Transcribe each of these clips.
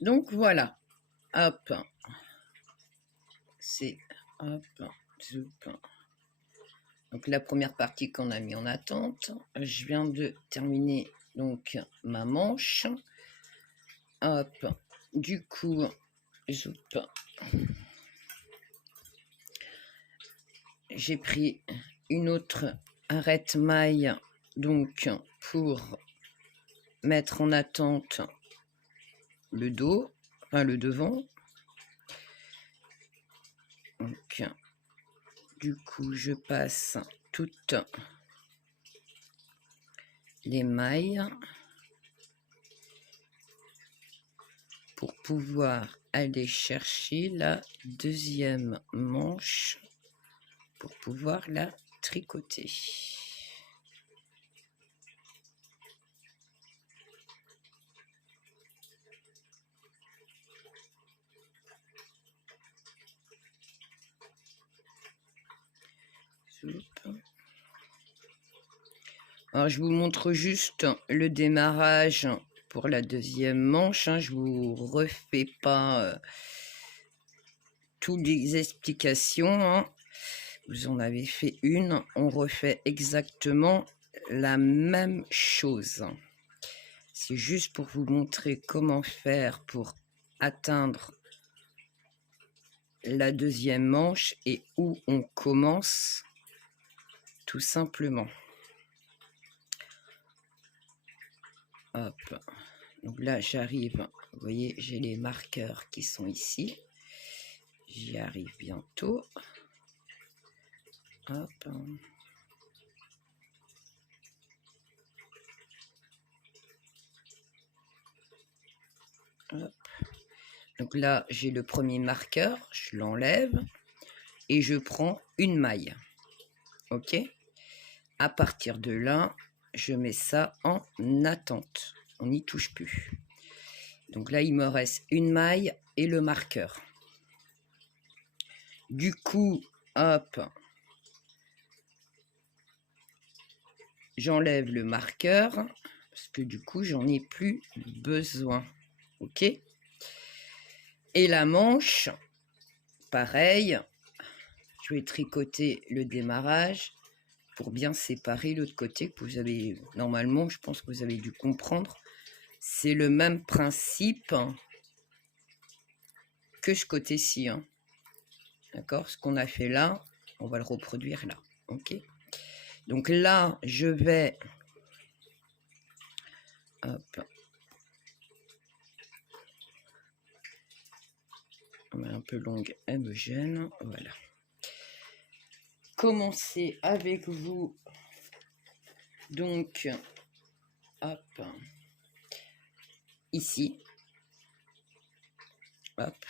Donc voilà, hop, c'est hop, zoup. Donc la première partie qu'on a mis en attente, je viens de terminer donc ma manche. Hop, du coup, zoup, j'ai pris une autre arête maille donc pour mettre en attente le dos, enfin le devant. Donc du coup je passe toutes les mailles pour pouvoir aller chercher la deuxième manche pour pouvoir la tricoter. Alors je vous montre juste le démarrage pour la deuxième manche, hein. Je vous refais pas toutes les explications, hein. Vous en avez fait une, on refait exactement la même chose. C'est juste pour vous montrer comment faire pour atteindre la deuxième manche et où on commence, tout simplement. Hop, donc là j'arrive, vous voyez, j'ai les marqueurs qui sont ici. J'y arrive bientôt. Hop. Hop. Donc là, j'ai le premier marqueur, je l'enlève et je prends une maille. Ok. À partir de là, je mets ça en attente. On n'y touche plus. Donc là, il me reste une maille et le marqueur. Du coup, hop, j'enlève le marqueur parce que du coup, j'en ai plus besoin. Ok. Et la manche, pareil, je vais tricoter le démarrage pour bien séparer l'autre côté que vous avez, normalement, je pense que vous avez dû comprendre. C'est le même principe que ce côté-ci. Hein. D'accord? Ce qu'on a fait là, on va le reproduire là. Ok? Donc là, je vais... Hop. On est un peu longue, elle me gêne. Voilà. Commencer avec vous. Donc, hop. Ici. Hop.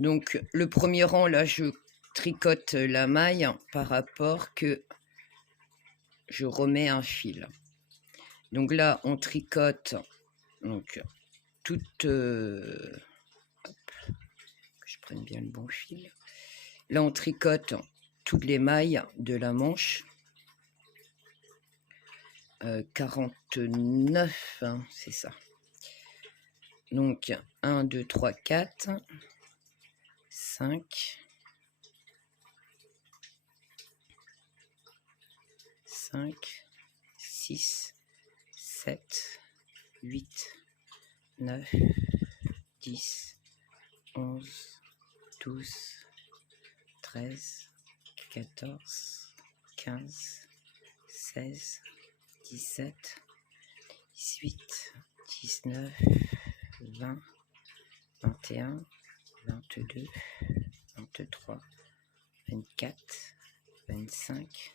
Donc, le premier rang, là, je tricote la maille par rapport que je remets un fil. Donc là, on tricote donc toute... hop, que je prenne bien le bon fil. Là, on tricote toutes les mailles de la manche. 49, hein, c'est ça. Donc, 1, 2, 3, 4, 5, 5, 6, 7, 8, 9, 10, 11, 12, 13, 14, 15, 16, 17, 18, 19, 20, 21, 22, 23, 24, 25,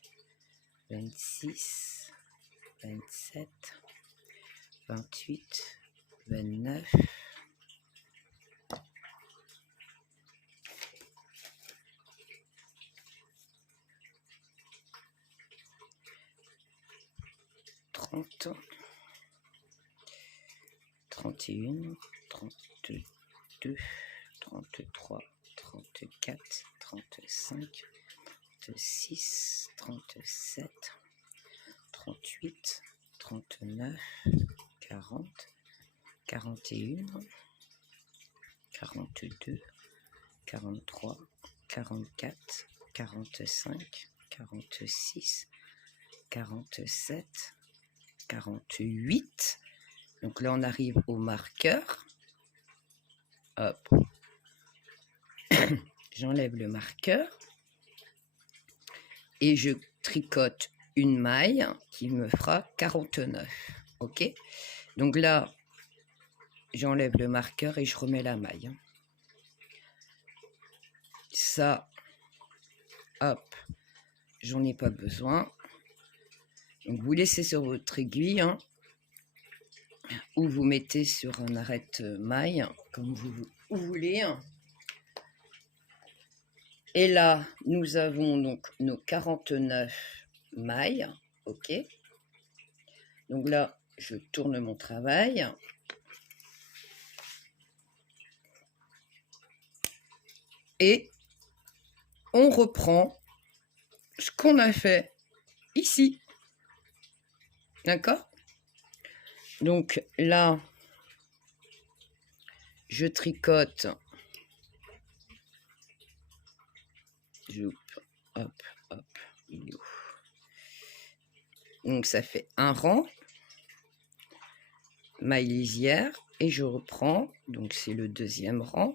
26, 27, 28, 29, 30, 31, 32, 33, 34, 35, 36, 37, 38, 39, 40, 41, 42, 43, 44, 45, 46, 47, 48. Donc là, on arrive au marqueur. Hop. J'enlève le marqueur. Et je tricote une maille qui me fera 49. Ok? Donc là, j'enlève le marqueur et je remets la maille. Ça, hop, j'en ai pas besoin. Donc vous laissez sur votre aiguille, hein, ou vous mettez sur un arrête-maille, comme vous voulez. Et là, nous avons donc nos 49 mailles. Ok. Donc là, je tourne mon travail. Et on reprend ce qu'on a fait ici. D'accord? Donc là, je tricote. Hop, hop. Donc ça fait un rang. Maille lisière. Et je reprends. Donc c'est le deuxième rang.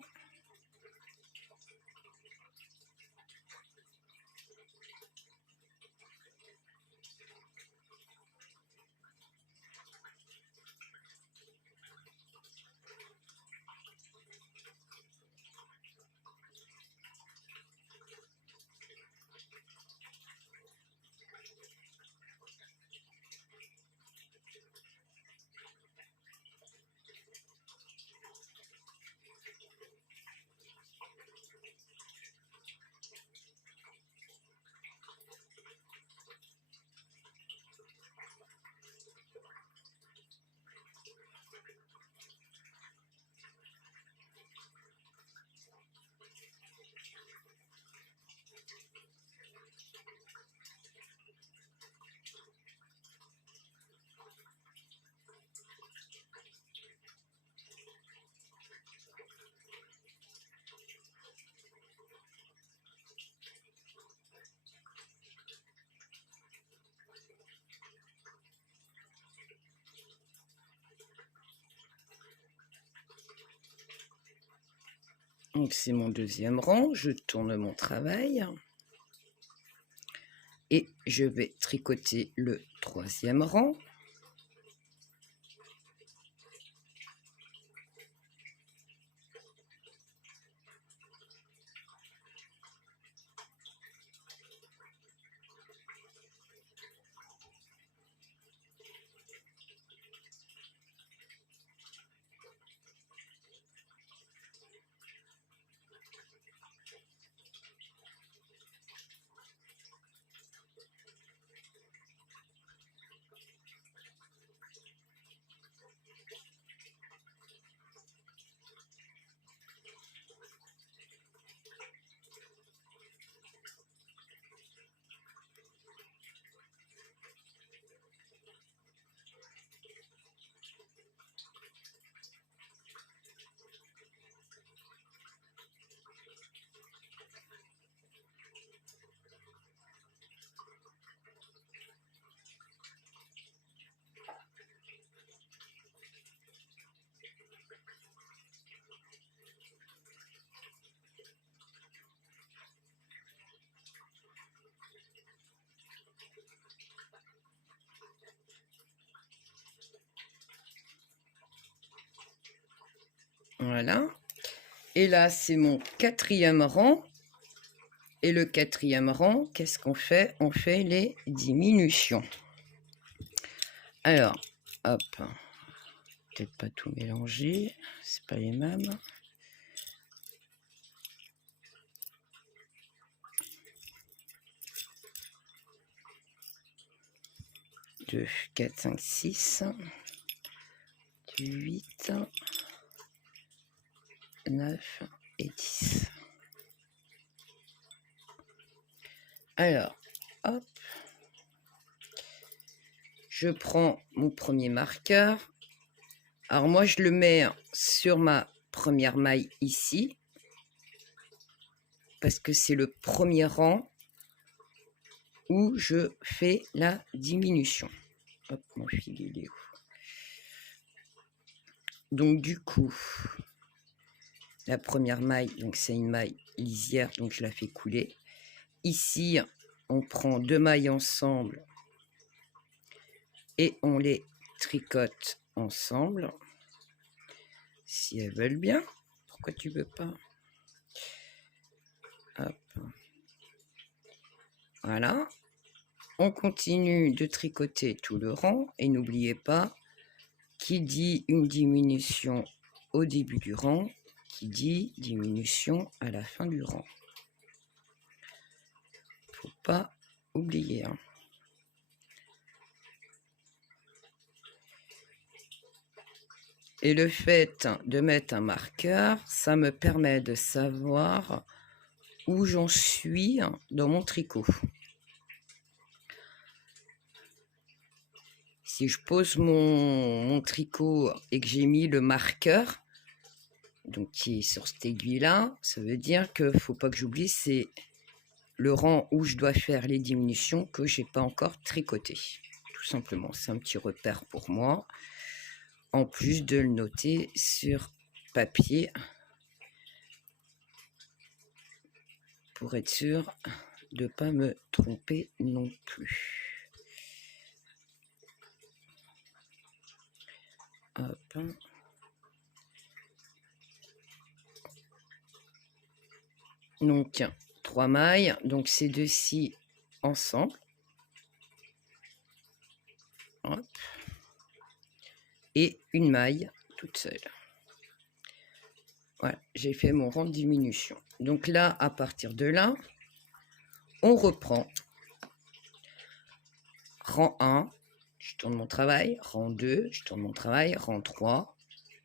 Donc c'est mon deuxième rang, je tourne mon travail et je vais tricoter le troisième rang. Voilà. Et là, c'est mon quatrième rang. Et le quatrième rang, qu'est-ce qu'on fait? On fait les diminutions. Alors, hop. Peut-être pas tout mélanger. C'est pas les mêmes. 2, 4, 5, 6, 8, 9 et 10. Alors, hop, je prends mon premier marqueur. Alors moi, je le mets sur ma première maille ici, parce que c'est le premier rang où je fais la diminution. Hop, mon fil, il est où? Donc du coup, la première maille, donc c'est une maille lisière, donc je la fais couler. Ici, on prend 2 mailles ensemble et on les tricote ensemble. Si elles veulent bien. Pourquoi tu veux pas? Hop. Voilà. On continue de tricoter tout le rang et n'oubliez pas, qui dit une diminution au début du rang, qui dit diminution à la fin du rang. Faut pas oublier. Hein. Et le fait de mettre un marqueur, ça me permet de savoir où j'en suis dans mon tricot. Si je pose mon tricot et que j'ai mis le marqueur, donc qui est sur cette aiguille-là, ça veut dire que faut pas que j'oublie, c'est le rang où je dois faire les diminutions que j'ai pas encore tricoté. Tout simplement, c'est un petit repère pour moi. En plus de le noter sur papier pour être sûr de ne pas me tromper non plus. Hop. Donc 3 mailles, donc ces deux-ci ensemble. Hop. Et une maille toute seule. Voilà, j'ai fait mon rang de diminution. Donc là, à partir de là, on reprend. Rang 1, je tourne mon travail. Rang 2, je tourne mon travail. Rang 3,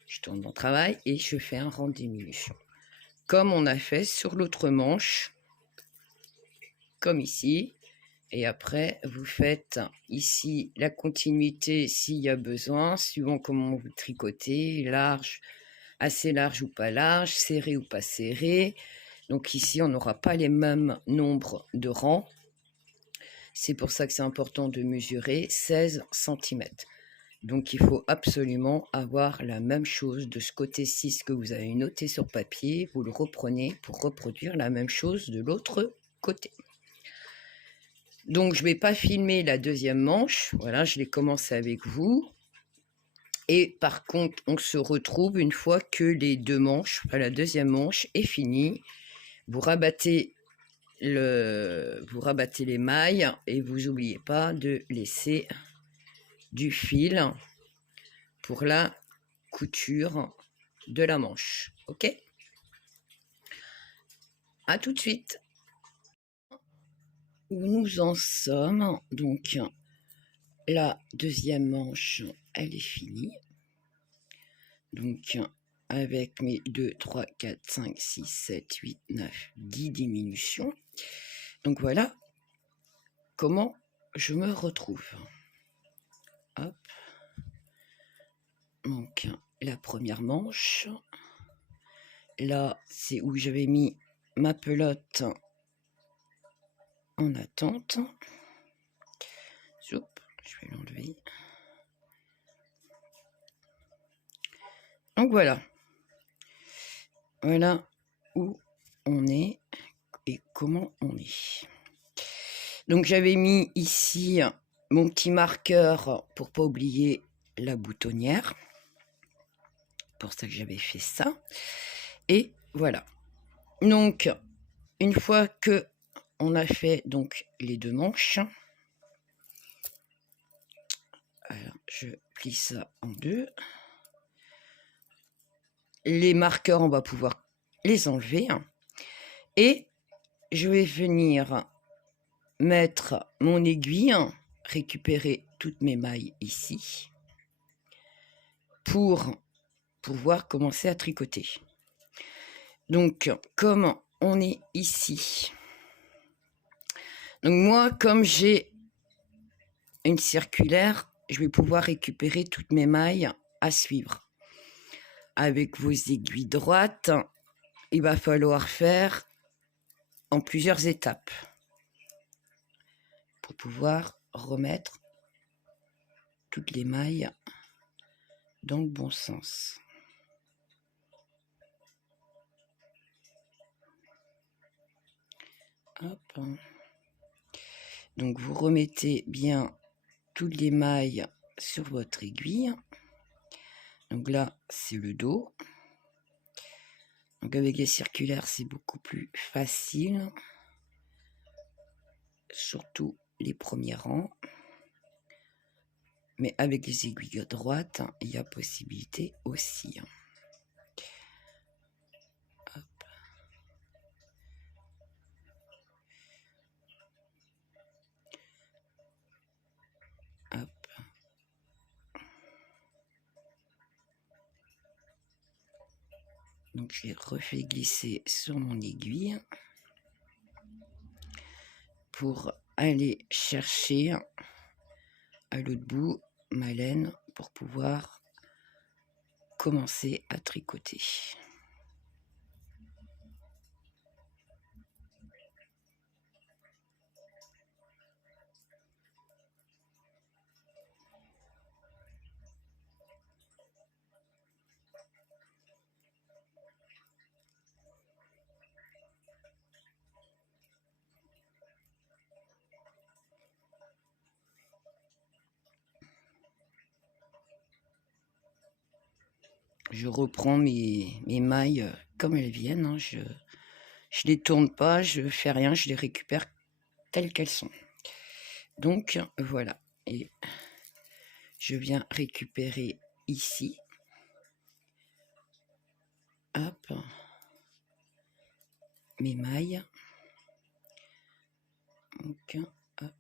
je tourne mon travail et je fais un rang de diminution. Comme on a fait sur l'autre manche, comme ici. Et après, vous faites ici la continuité s'il y a besoin, suivant comment vous tricotez, large, assez large ou pas large, serré ou pas serré. Donc ici, on n'aura pas les mêmes nombres de rangs. C'est pour ça que c'est important de mesurer 16 cm. Donc il faut absolument avoir la même chose de ce côté-ci, ce que vous avez noté sur papier, vous le reprenez pour reproduire la même chose de l'autre côté. Donc, je ne vais pas filmer la deuxième manche. Voilà, je l'ai commencé avec vous. Et par contre, on se retrouve une fois que les deux manches, la deuxième manche est finie. Vous rabattez les mailles et vous n'oubliez pas de laisser du fil pour la couture de la manche. OK? À tout de suite. Où nous en sommes, donc la deuxième manche, elle est finie. Donc avec mes 2, 3, 4, 5, 6, 7, 8, 9, 10 diminutions. Donc voilà comment je me retrouve. Hop. Donc la première manche. Là, c'est où j'avais mis ma pelote en attente. Zoup, je vais l'enlever. Donc voilà. Voilà où on est et comment on est. Donc j'avais mis ici mon petit marqueur pour pas oublier la boutonnière. Pour ça que j'avais fait ça. Et voilà. Donc une fois que on a fait donc les deux manches, alors je plie ça en deux. Les marqueurs, on va pouvoir les enlever. Et je vais venir mettre mon aiguille, récupérer toutes mes mailles ici, pour pouvoir commencer à tricoter. Donc, comme on est ici, donc moi, comme j'ai une circulaire, je vais pouvoir récupérer toutes mes mailles à suivre. avec vos aiguilles droites, il va falloir faire en plusieurs étapes pour pouvoir remettre toutes les mailles dans le bon sens. Hop. Donc vous remettez bien toutes les mailles sur votre aiguille. Donc là, c'est le dos. Donc avec les circulaires, c'est beaucoup plus facile. Surtout les premiers rangs. Mais avec les aiguilles droites, il y a possibilité aussi. Hop. Hop. Donc j'ai refait glisser sur mon aiguille pour aller chercher à l'autre bout ma laine pour pouvoir commencer à tricoter. Je reprends mes mailles comme elles viennent. Hein. Je les tourne pas, je fais rien, je les récupère telles qu'elles sont. Donc voilà. Et je viens récupérer ici. Hop. Mes mailles. Donc, hop.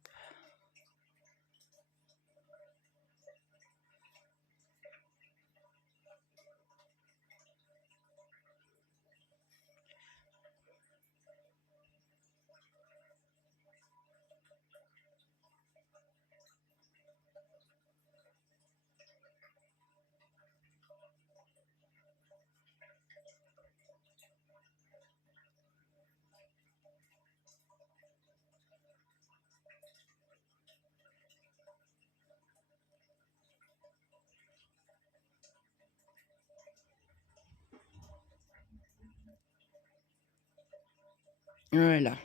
Voilà.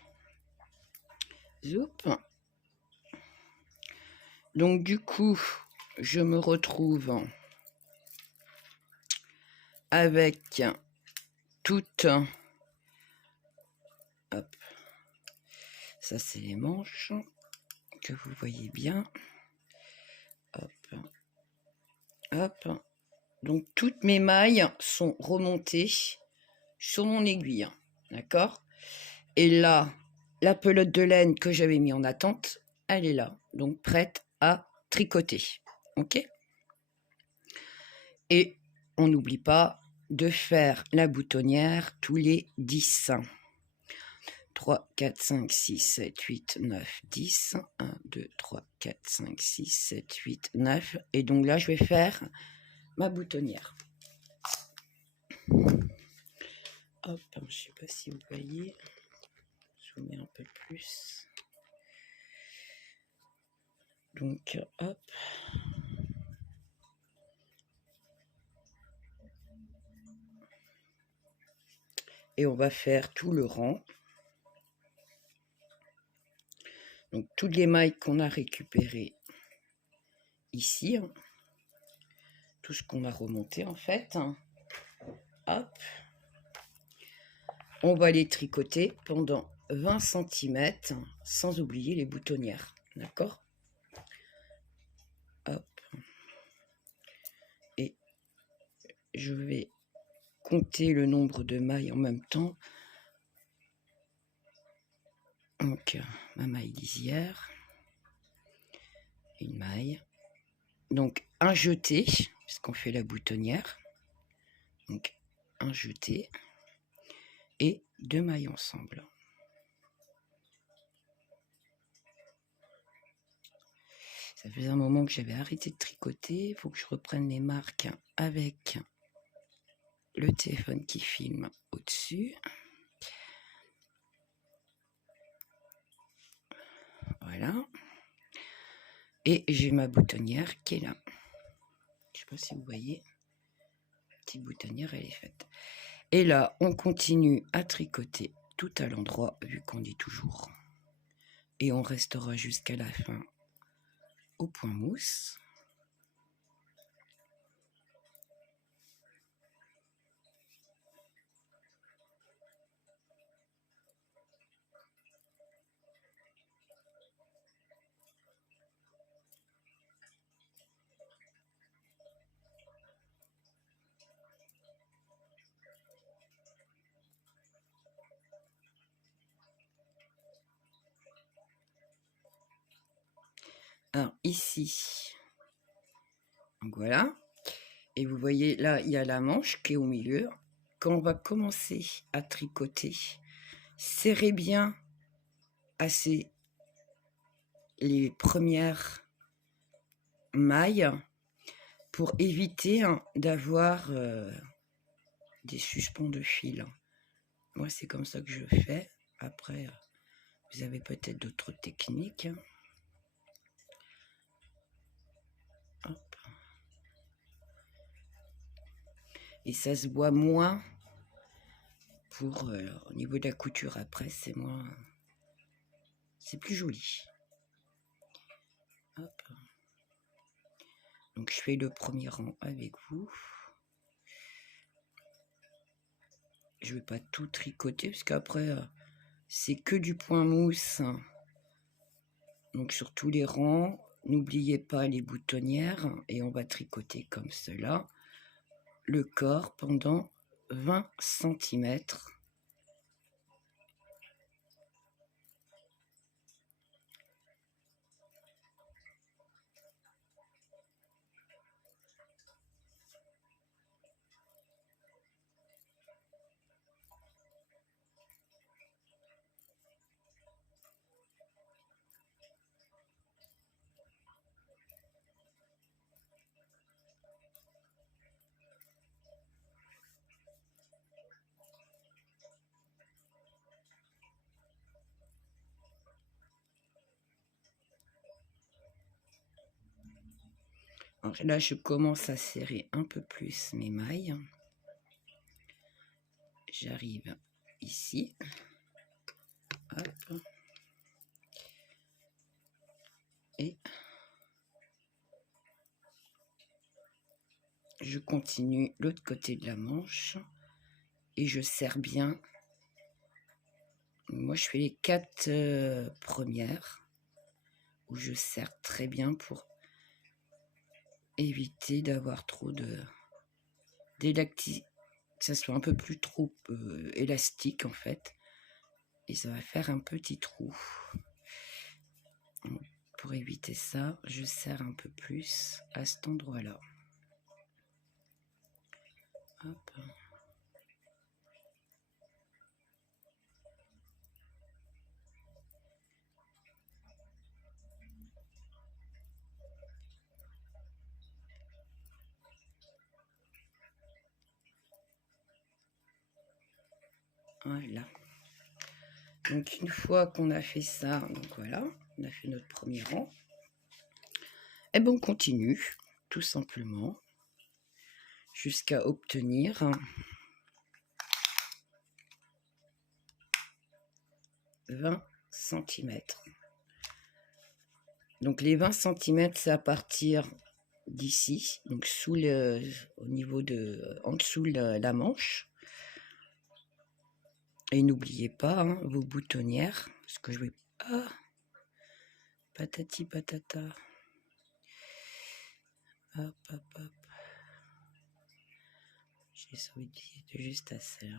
Zoup. Donc du coup, je me retrouve avec toutes. Hop. Ça, c'est les manches que vous voyez bien. Hop. Hop. Donc toutes mes mailles sont remontées sur mon aiguille. D'accord? Et là, la pelote de laine que j'avais mis en attente, elle est là. Donc prête à tricoter. Ok? Et on n'oublie pas de faire la boutonnière tous les 10. 3, 4, 5, 6, 7, 8, 9, 10. 1, 2, 3, 4, 5, 6, 7, 8, 9. Et donc là, je vais faire ma boutonnière. Hop, je ne sais pas si vous voyez. Je vous mets un peu plus. Donc, hop. Et on va faire tout le rang. Donc, toutes les mailles qu'on a récupérées ici. Tout ce qu'on a remonté, en fait. Hop. On va les tricoter pendant 20 cm, sans oublier les boutonnières. D'accord? Hop. Et je vais compter le nombre de mailles en même temps. Donc, ma maille lisière. Une maille. Donc, un jeté, puisqu'on fait la boutonnière. Donc, un jeté. Et 2 mailles ensemble. Ça faisait un moment que j'avais arrêté de tricoter. Il faut que je reprenne les marques avec le téléphone qui filme au-dessus. Voilà. Et j'ai ma boutonnière qui est là. Je ne sais pas si vous voyez. La petite boutonnière, elle est faite. Et là, on continue à tricoter tout à l'endroit, vu qu'on dit toujours. Et on restera jusqu'à la fin au point mousse. Alors ici, donc voilà. Et vous voyez là, il y a la manche qui est au milieu. Quand on va commencer à tricoter, serrez bien assez les premières mailles pour éviter d'avoir des suspens de fil. Moi, c'est comme ça que je fais. Après, vous avez peut-être d'autres techniques. Hop. Et ça se voit moins pour au niveau de la couture. Après, c'est moins, c'est plus joli. Hop. Donc, je fais le premier rang avec vous. Je vais pas tout tricoter parce qu'après, c'est que du point mousse. Donc, sur tous les rangs, n'oubliez pas les boutonnières et on va tricoter comme cela le corps pendant 20 cm. Alors là, je commence à serrer un peu plus mes mailles. J'arrive ici. Hop. Et je continue l'autre côté de la manche. Et je serre bien. Moi, je fais les 4 premières. Où je serre très bien pour éviter d'avoir trop d'élastique, que ça soit un peu plus trop élastique en fait, et ça va faire un petit trou. Pour éviter ça, je serre un peu plus à cet endroit là. Hop. Voilà. Donc une fois qu'on a fait ça, donc voilà, on a fait notre premier rang. Et ben on continue tout simplement jusqu'à obtenir 20 cm. Donc les 20 cm, c'est à partir d'ici, donc sous au niveau de, en dessous de la manche. Et n'oubliez pas vos boutonnières, parce que je vais... Ah, patati patata. Hop, hop, hop. J'ai sauvé de juste assez là.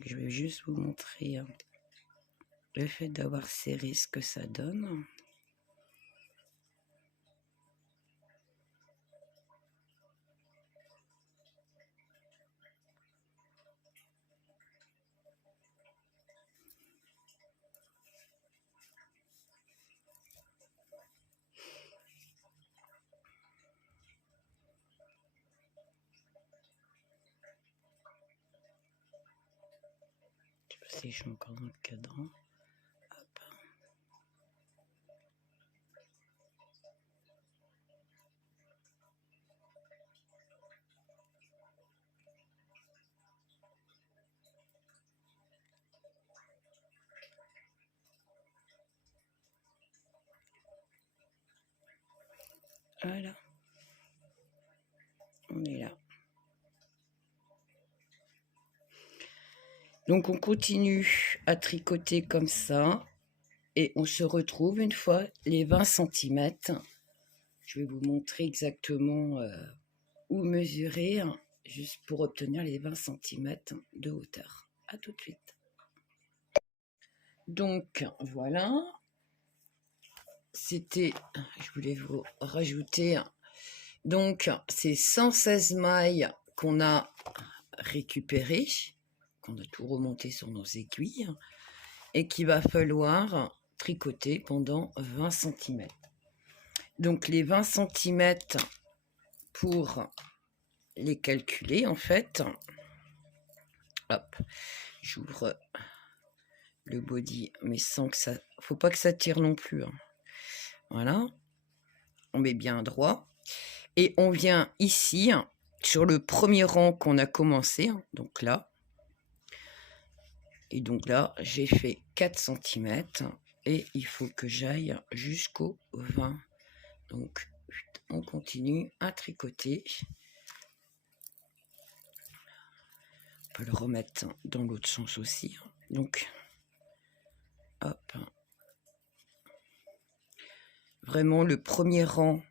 Je vais juste vous montrer le fait d'avoir serré ce que ça donne. côté, je suis encore dans le cadran. Hop. Voilà. On est là. Donc on continue à tricoter comme ça et on se retrouve une fois les 20 cm. Je vais vous montrer exactement où mesurer juste pour obtenir les 20 cm de hauteur. À tout de suite. Donc voilà, c'était, je voulais vous rajouter, donc c'est 116 mailles qu'on a récupérées, qu'on a tout remonté sur nos aiguilles et qu'il va falloir tricoter pendant 20 cm. Donc les 20 cm pour les calculer en fait, hop, j'ouvre le body mais sans que ça, faut pas que ça tire non plus, hein. Voilà, on met bien droit et on vient ici sur le premier rang qu'on a commencé, donc là, et donc là j'ai fait 4 cm et il faut que j'aille jusqu'au 20. Donc on continue à tricoter. On peut le remettre dans l'autre sens aussi. Donc hop, vraiment le premier rang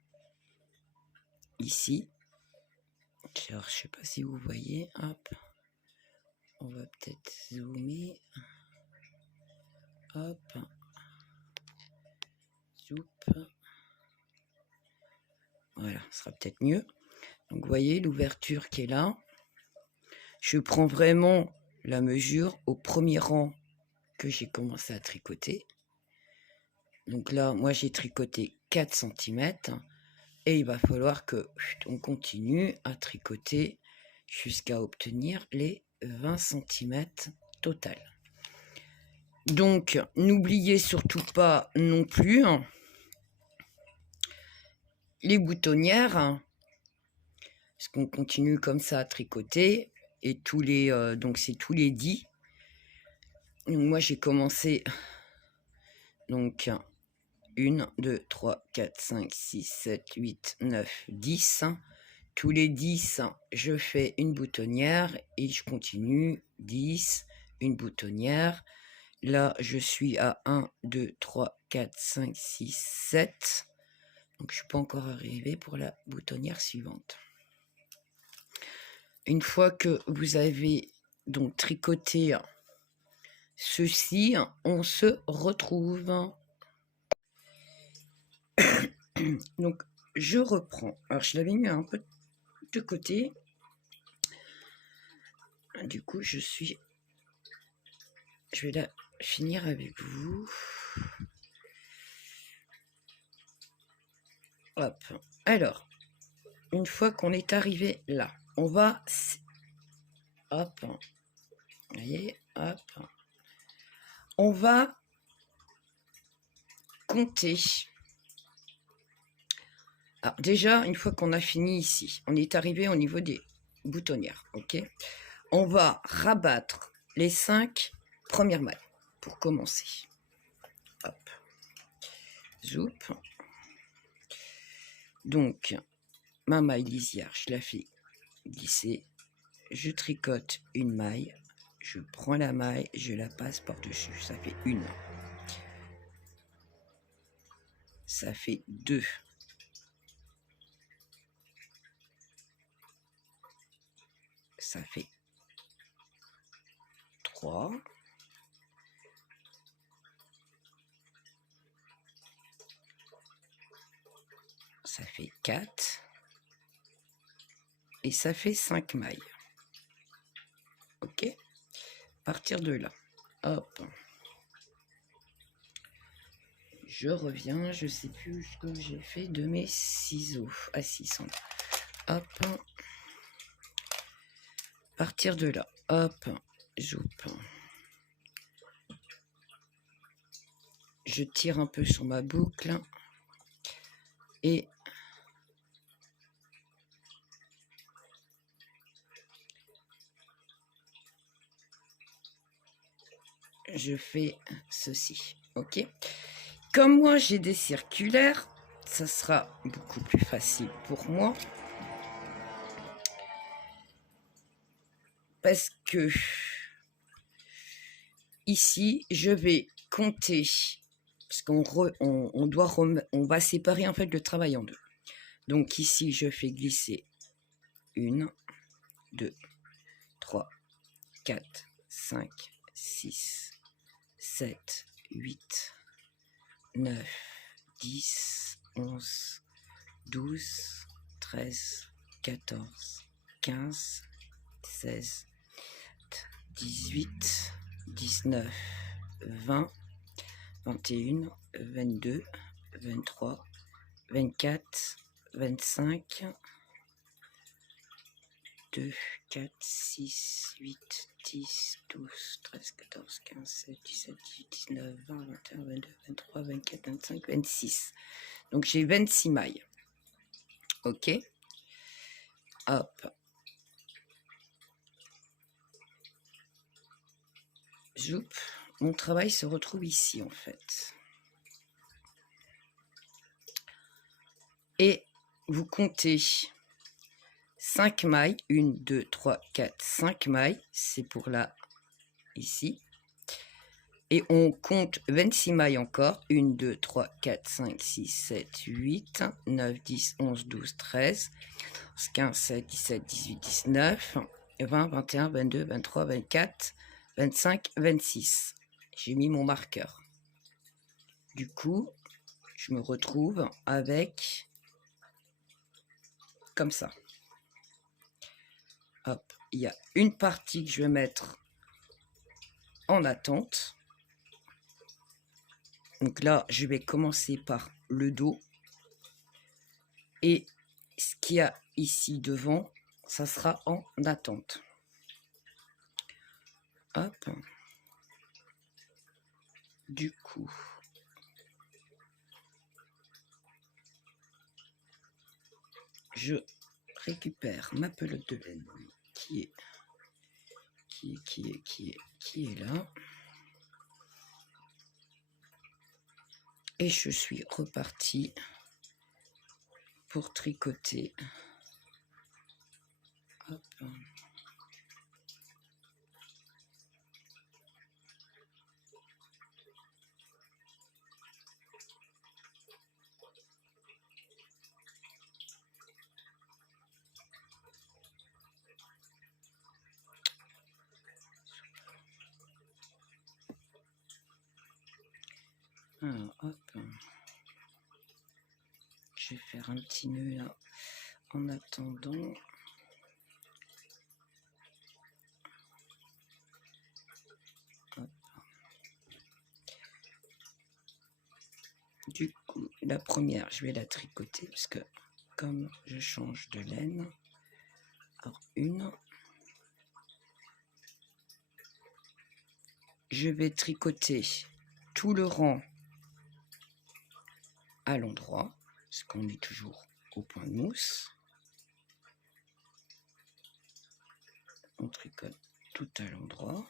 ici. Alors, je sais pas si vous voyez, hop, on va peut-être zoomer, hop, zoup, voilà, ce sera peut-être mieux. Donc vous voyez l'ouverture qui est là. Je prends vraiment la mesure au premier rang que j'ai commencé à tricoter. Donc là, moi j'ai tricoté 4 cm et il va falloir que on continue à tricoter jusqu'à obtenir les 20 cm total. Donc n'oubliez surtout pas non plus les boutonnières, parce qu'on continue comme ça à tricoter et tous les donc c'est tous les 10. Donc moi j'ai commencé donc 1, 2, 3, 4, 5, 6, 7, 8, 9, 10. Tous les 10, je fais une boutonnière et je continue 10, une boutonnière. Là, je suis à 1, 2, 3, 4, 5, 6, 7. Donc, je ne suis pas encore arrivée pour la boutonnière suivante. Une fois que vous avez donc tricoté ceci, on se retrouve. Donc, je reprends. Alors, je l'avais mis un peu de côté. Du coup, je vais la finir avec vous. Hop. Alors, une fois qu'on est arrivé là, on va... Hop. Vous voyez, hop. On va compter. Alors déjà, une fois qu'on a fini ici, on est arrivé au niveau des boutonnières, ok? On va rabattre les 5 premières mailles pour commencer. Hop. Zoup. Donc, ma maille lisière, je la fais glisser. Je tricote une maille. Je prends la maille, je la passe par-dessus. Ça fait 1. Ça fait 2. Ça fait 3. Ça fait 4. Et ça fait 5 mailles. Ok? À partir de là, hop. Je reviens, je sais plus ce que j'ai fait de mes ciseaux. Ah, 600. Hop. À partir de là, hop, joupe. je tire un peu sur ma boucle et je fais ceci, ok. Comme moi j'ai des circulaires, ça sera beaucoup plus facile pour moi parce que ici je vais compter, parce qu'on on va séparer en fait le travail en deux. Donc ici je fais glisser 1, 2, 3, 4, 5, 6, 7, 8, 9, 10, 11, 12, 13, 14, 15, 16, 18, 19, 20, 21, 22, 23, 24, 25, 2, 4, 6, 8, 10, 12, 13, 14, 15, 16, 17, 18, 19, 20, 21, 22, 23, 24, 25, 26. Donc j'ai 26 mailles. Ok. Hop. Zoup. Mon travail se retrouve ici en fait. Et vous comptez 5 mailles. 1, 2, 3, 4, 5 mailles. C'est pour là, ici. Et on compte 26 mailles encore. 1, 2, 3, 4, 5, 6, 7, 8, 9, 10, 11, 12, 13, 15, 16, 17, 18, 19, 20, 21, 22, 23, 24, 25, 26. J'ai mis mon marqueur. Du coup, je me retrouve avec comme ça. Hop, il y a une partie que je vais mettre en attente. Donc là, je vais commencer par le dos. Et ce qu'il y a ici devant, ça sera en attente. Hop. Du coup, je récupère ma pelote de laine qui est là. Et je suis reparti pour tricoter. Hop. Alors, hop. Je vais faire un petit nœud là en attendant. Hop. Du coup, la première, je vais la tricoter parce que comme je change de laine, alors une, je vais tricoter tout le rang à l'endroit, parce qu'on est toujours au point de mousse. On tricote tout à l'endroit.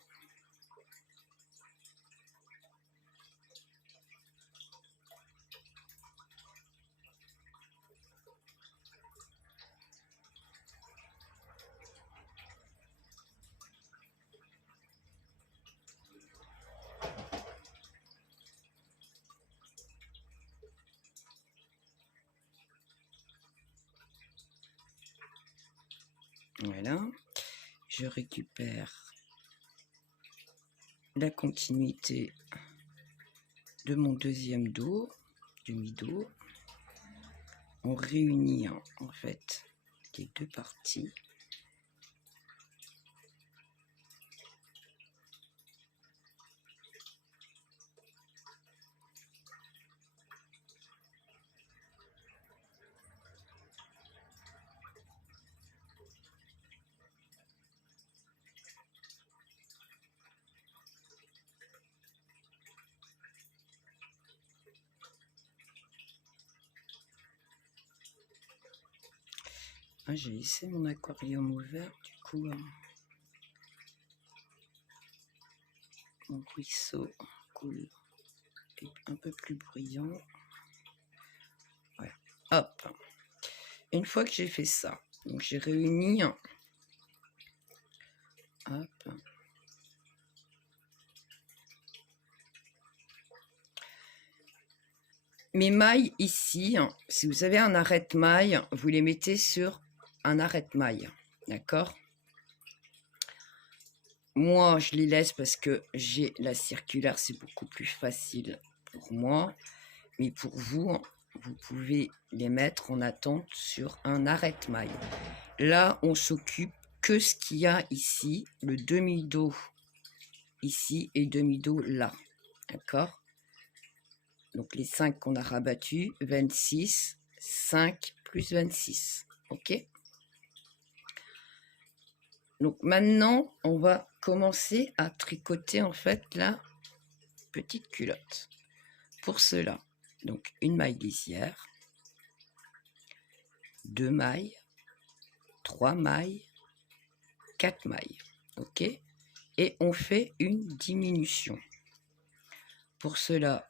Voilà, je récupère la continuité de mon deuxième dos, demi-dos. On réunit en fait les deux parties. Ah, j'ai laissé mon aquarium ouvert, du coup, mon ruisseau coule est un peu plus bruyant. Voilà. Hop. Une fois que j'ai fait ça, donc j'ai réuni. Hop. Mes mailles ici, si vous avez un arrête-maille, vous les mettez sur un arrête-maille. D'accord? Moi, je les laisse parce que j'ai la circulaire, c'est beaucoup plus facile pour moi. Mais pour vous, vous pouvez les mettre en attente sur un arrête-maille. Là, on s'occupe que ce qu'il y a ici, le demi-dos ici et le demi-dos là. D'accord? Donc les 5 qu'on a rabattus, 26, 5 plus 26. OK? Donc maintenant, on va commencer à tricoter en fait la petite culotte. Pour cela, donc une maille lisière, 2 mailles, 3 mailles, 4 mailles. OK? Et on fait une diminution. Pour cela,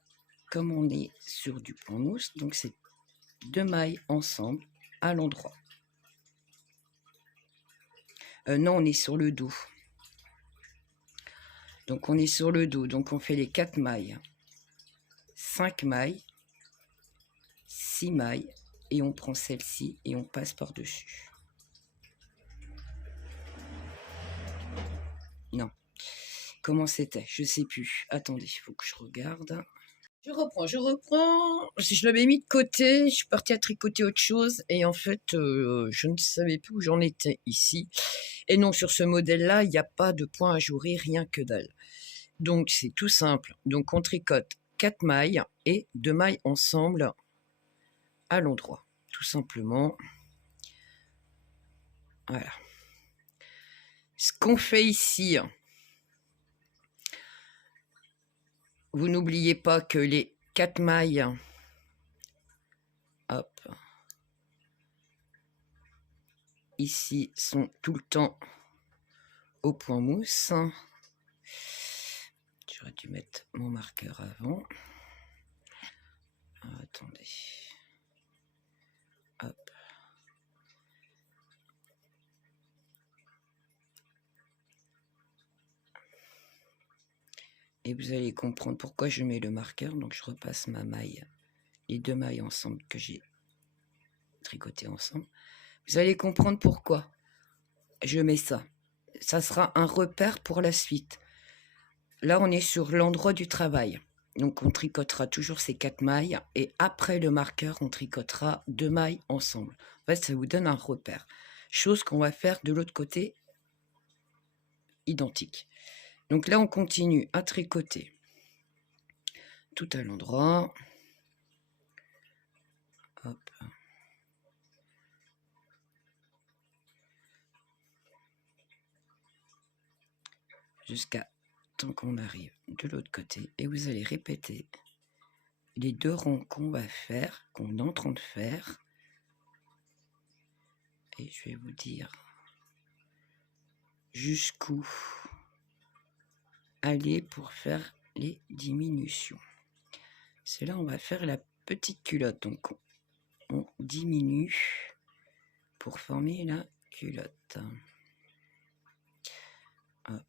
comme on est sur du point mousse, donc c'est 2 mailles ensemble à l'endroit. Non, on est sur le dos. Donc on est sur le dos, donc on fait les 4 mailles, 5 mailles, 6 mailles, et on prend celle-ci et on passe par-dessus. Non. Comment c'était? Je sais plus. Attendez, il faut que je regarde. Je reprends. Je l'avais mis de côté, je suis partie à tricoter autre chose, et en fait, je ne savais plus où j'en étais ici. Et non, sur ce modèle-là, il n'y a pas de point ajouré, rien que dalle. Donc, c'est tout simple. Donc, on tricote 4 mailles et 2 mailles ensemble à l'endroit. Tout simplement. Voilà. Ce qu'on fait ici, vous n'oubliez pas que les 4 mailles, hop, ici sont tout le temps au point mousse. J'aurais dû mettre mon marqueur avant. Ah, attendez. Hop. Et vous allez comprendre pourquoi je mets le marqueur. Donc je repasse ma maille, les 2 mailles ensemble que j'ai tricotées ensemble. Vous allez comprendre pourquoi je mets ça. Ça sera un repère pour la suite. Là, on est sur l'endroit du travail. Donc on tricotera toujours ces 4 mailles. Et après le marqueur, on tricotera 2 mailles ensemble. En fait, ça vous donne un repère. Chose qu'on va faire de l'autre côté, identique. Donc là, on continue à tricoter tout à l'endroit. Hop. Jusqu'à temps qu'on arrive de l'autre côté. Et vous allez répéter les 2 rangs qu'on va faire, qu'on est en train de faire. Et je vais vous dire jusqu'où aller pour faire les diminutions. C'est là on va faire la petite culotte. Donc on diminue pour former la culotte. Hop.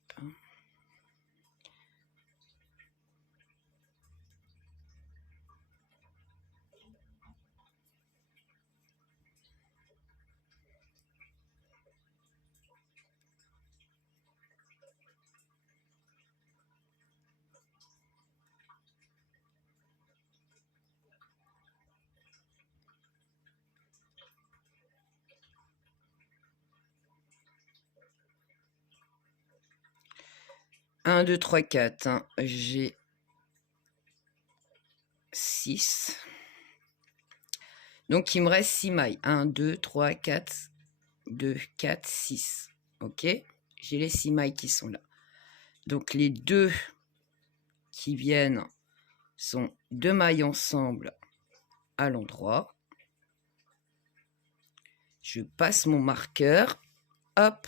Un, 2, 3, 4. Hein. J'ai 6. Donc, il me reste 6 mailles. 1, 2, 3, 4, 2, 4, 6. OK? J'ai les 6 mailles qui sont là. Donc, les 2 qui viennent sont 2 mailles ensemble à l'endroit. Je passe mon marqueur, hop,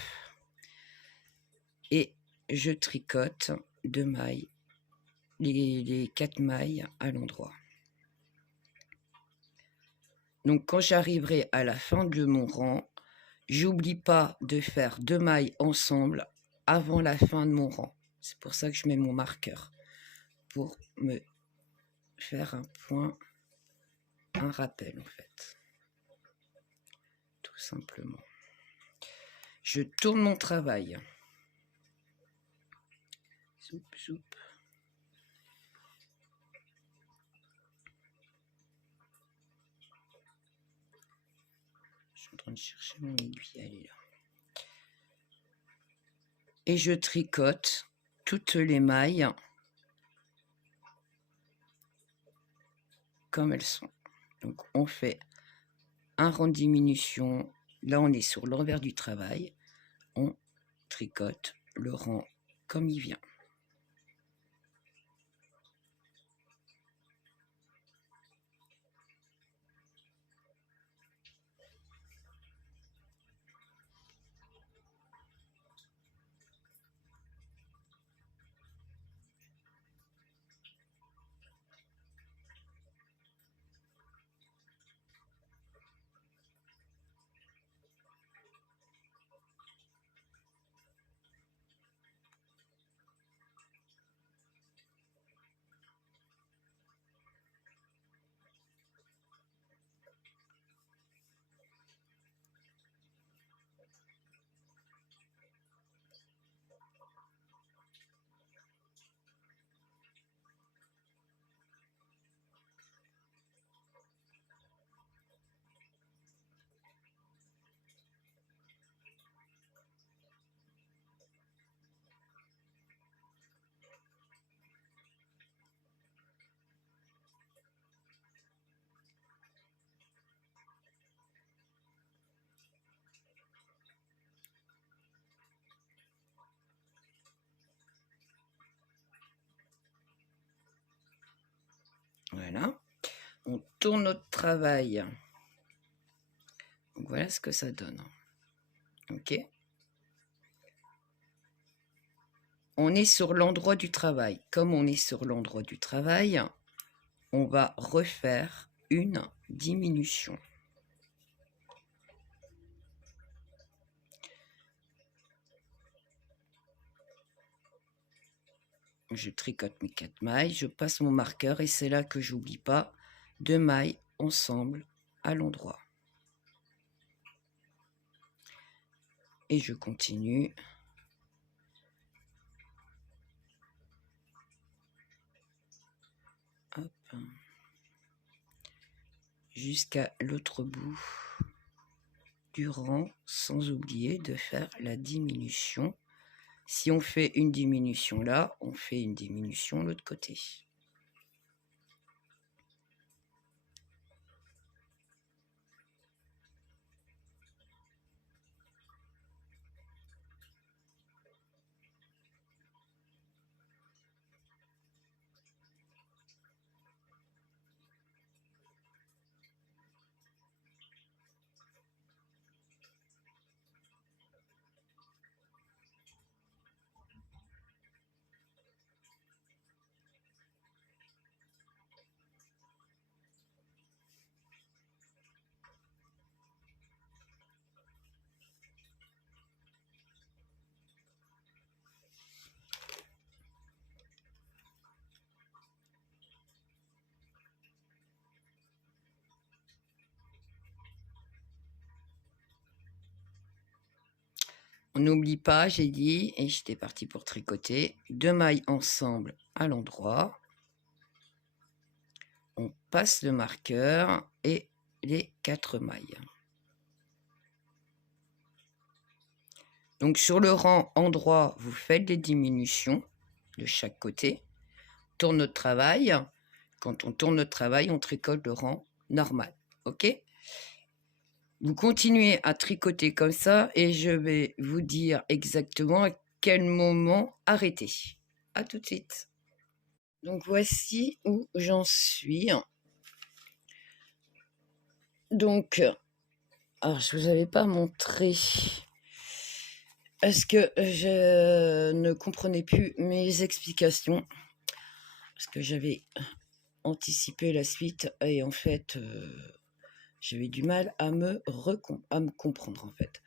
et je tricote 2 mailles, les 4 mailles à l'endroit. Donc quand j'arriverai à la fin de mon rang, j'oublie pas de faire 2 mailles ensemble avant la fin de mon rang. C'est pour ça que je mets mon marqueur, pour me faire un point, un rappel en fait, tout simplement. Je tourne mon travail. Soup, soup. Je suis en train de chercher mon aiguille, elle est là. Et je tricote toutes les mailles comme elles sont. Donc on fait un rang de diminution. Là on est sur l'envers du travail. On tricote le rang comme il vient. Voilà. On tourne notre travail. Donc voilà ce que ça donne. Ok. On est sur l'endroit du travail. Comme on est sur l'endroit du travail, on va refaire une diminution. Je tricote mes 4 mailles, je passe mon marqueur et c'est là que j'oublie pas 2 mailles ensemble à l'endroit. Et je continue. Hop. Jusqu'à l'autre bout du rang, sans oublier de faire la diminution. Si on fait une diminution là, on fait une diminution de l'autre côté. On n'oublie pas, j'ai dit, et j'étais partie pour tricoter, 2 mailles ensemble à l'endroit. On passe le marqueur et les 4 mailles. Donc sur le rang endroit, vous faites des diminutions de chaque côté. Tourne notre travail. Quand on tourne notre travail, on tricote le rang normal. Ok ? Vous continuez à tricoter comme ça et je vais vous dire exactement à quel moment arrêter. À tout de suite. Donc voici où j'en suis. Donc Alors, je vous avais pas montré. Est-ce que je ne comprenais plus mes explications? Parce que j'avais anticipé la suite et en fait, j'avais du mal à me comprendre en fait.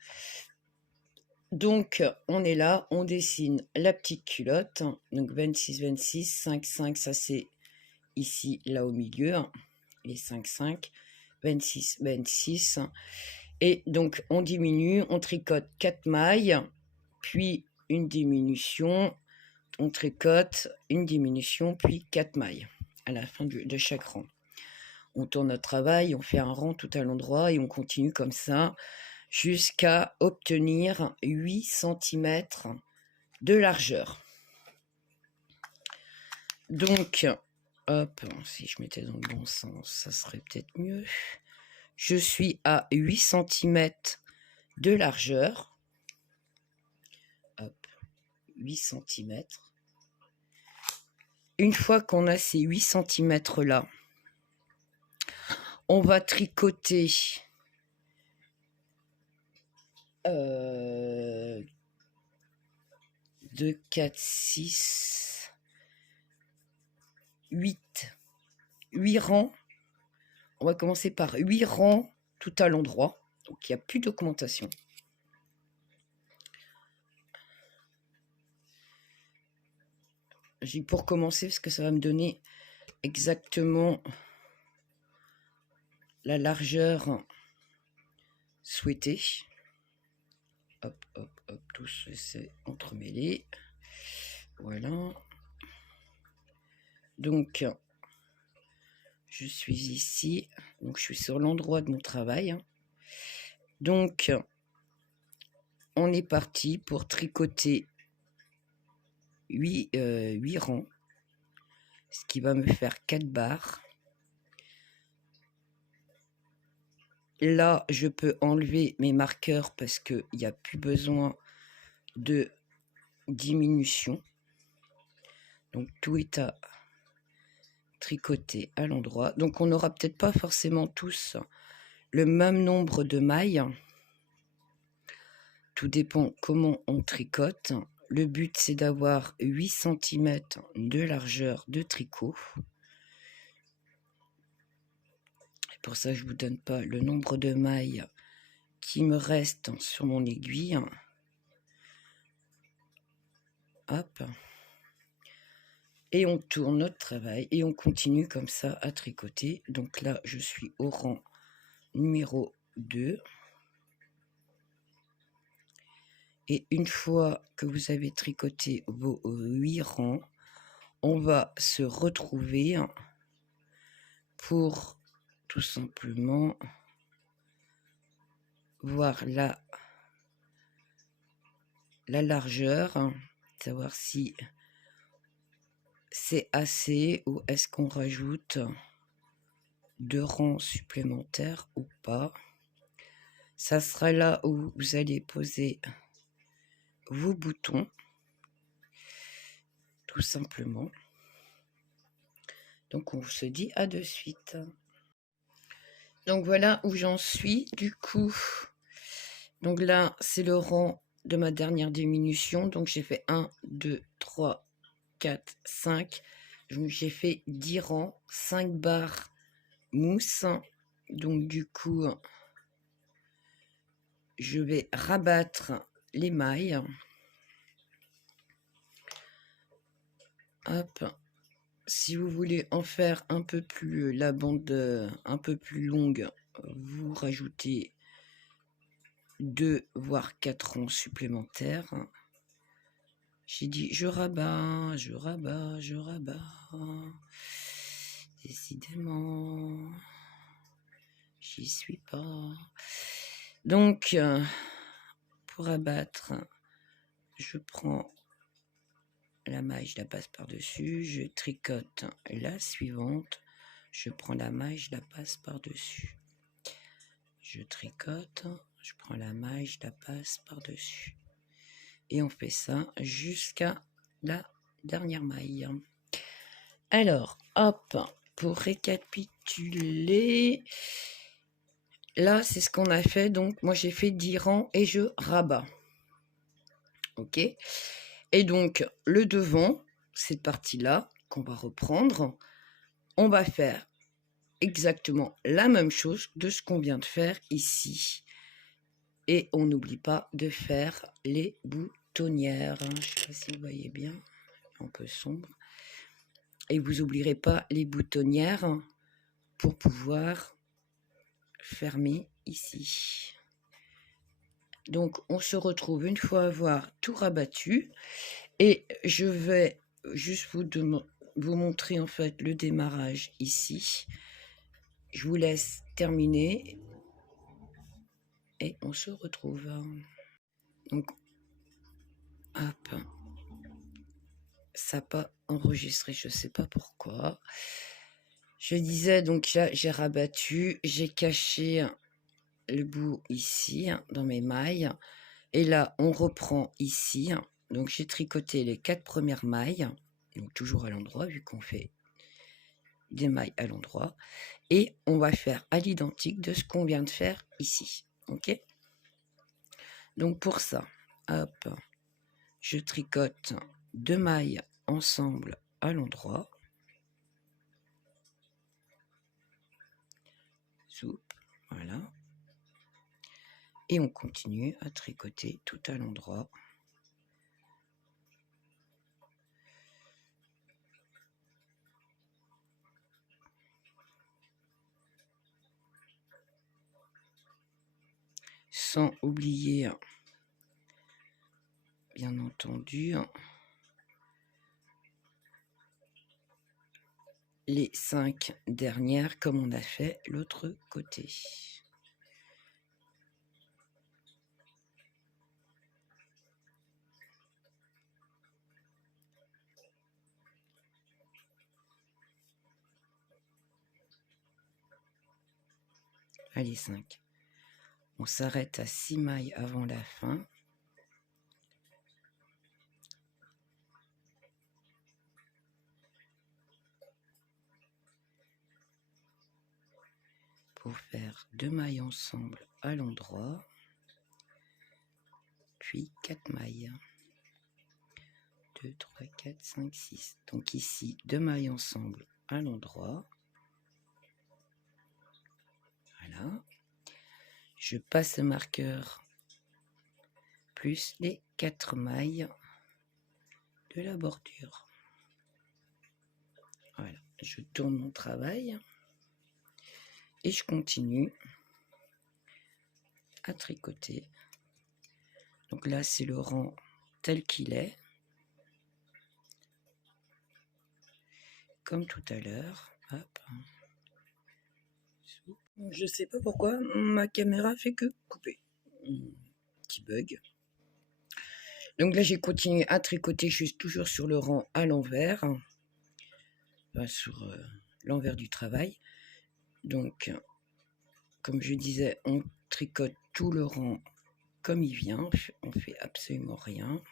Donc, on est là, on dessine la petite culotte. Donc, 26, 26, 5, 5, ça c'est ici, là au milieu. Les 5, 5, 26, 26. Et donc, on diminue, on tricote 4 mailles, puis une diminution. On tricote une diminution, puis 4 mailles à la fin de chaque rang. On tourne notre travail, on fait un rang tout à l'endroit et on continue comme ça jusqu'à obtenir 8 cm de largeur. Donc, hop, si je mettais dans le bon sens, ça serait peut-être mieux. Je suis à 8 cm de largeur. Hop, 8 cm. Une fois qu'on a ces 8 cm là, on va tricoter 2, 4, 6, 8 rangs. On va commencer par 8 rangs tout à l'endroit. Donc, il n'y a plus d'augmentation. J'ai pour commencer parce que ça va me donner exactement la largeur souhaitée. Hop, hop, hop, tout c'est entremêlé. Voilà. Donc, je suis ici. Donc, je suis sur l'endroit de mon travail. Donc, on est parti pour tricoter 8 rangs, ce qui va me faire 4 barres. Là, je peux enlever mes marqueurs parce qu'il n'y a plus besoin de diminution. Donc, tout est à tricoter à l'endroit. Donc, on n'aura peut-être pas forcément tous le même nombre de mailles. Tout dépend comment on tricote. Le but, c'est d'avoir 8 cm de largeur de tricot. Pour ça, je ne vous donne pas le nombre de mailles qui me reste sur mon aiguille. Hop. Et on tourne notre travail et on continue comme ça à tricoter. Donc là, je suis au rang numéro 2. Et une fois que vous avez tricoté vos 8 rangs, on va se retrouver pour tout simplement voir la largeur, savoir si c'est assez ou est-ce qu'on rajoute 2 rangs supplémentaires ou pas. Ça sera là où vous allez poser vos boutons, tout simplement. Donc on se dit à de suite. Donc voilà où j'en suis du coup. Donc là c'est le rang de ma dernière diminution. Donc j'ai fait 1, 2, 3, 4, 5. J'ai fait 10 rangs, 5 barres mousse. Donc du coup je vais rabattre les mailles. Hop. Si vous voulez en faire un peu plus, la bande un peu plus longue, vous rajoutez 2 voire 4 rangs supplémentaires. J'ai dit je rabats, je rabats, je rabats. Décidément, j'y suis pas. Donc, pour abattre, je prends la maille, je la passe par-dessus, je tricote la suivante, je prends la maille, je la passe par-dessus. Je tricote, je prends la maille, je la passe par-dessus. Et on fait ça jusqu'à la dernière maille. Alors, hop, pour récapituler, là, c'est ce qu'on a fait. Donc, moi, j'ai fait 10 rangs et je rabats. OK. Et donc, le devant, cette partie-là, qu'on va reprendre, on va faire exactement la même chose de ce qu'on vient de faire ici. Et on n'oublie pas de faire les boutonnières. Je ne sais pas si vous voyez bien, un peu sombre. Et vous n'oublierez pas les boutonnières pour pouvoir fermer ici. Donc, on se retrouve une fois avoir tout rabattu. Et je vais juste vous montrer en fait le démarrage ici. Je vous laisse terminer et on se retrouve. Donc, hop, ça n'a pas enregistré, je ne sais pas pourquoi. Je disais, donc là, j'ai rabattu, j'ai caché le bout ici, dans mes mailles. Et là, on reprend ici. Donc, j'ai tricoté les 4 premières mailles, donc toujours à l'endroit, vu qu'on fait des mailles à l'endroit. Et on va faire à l'identique de ce qu'on vient de faire ici. OK? Donc, pour ça, hop, je tricote 2 mailles ensemble à l'endroit. Voilà. Et on continue à tricoter tout à l'endroit. Sans oublier, bien entendu, les 5 dernières comme on a fait l'autre côté. Allez, 5. On s'arrête à 6 mailles avant la fin. Pour faire 2 mailles ensemble à l'endroit, puis 4 mailles. 2, 3, 4, 5, 6. Donc ici, 2 mailles ensemble à l'endroit. Voilà. Je passe le marqueur plus les 4 mailles de la bordure. Voilà, je tourne mon travail et je continue à tricoter. Donc là, c'est le rang tel qu'il est, comme tout à l'heure. Hop. Je sais pas pourquoi ma caméra fait que couper. Petit bug. Donc là, j'ai continué à tricoter, je suis toujours sur le rang à l'envers, enfin, sur l'envers du travail. Donc, comme je disais, on tricote tout le rang comme il vient, on fait absolument rien.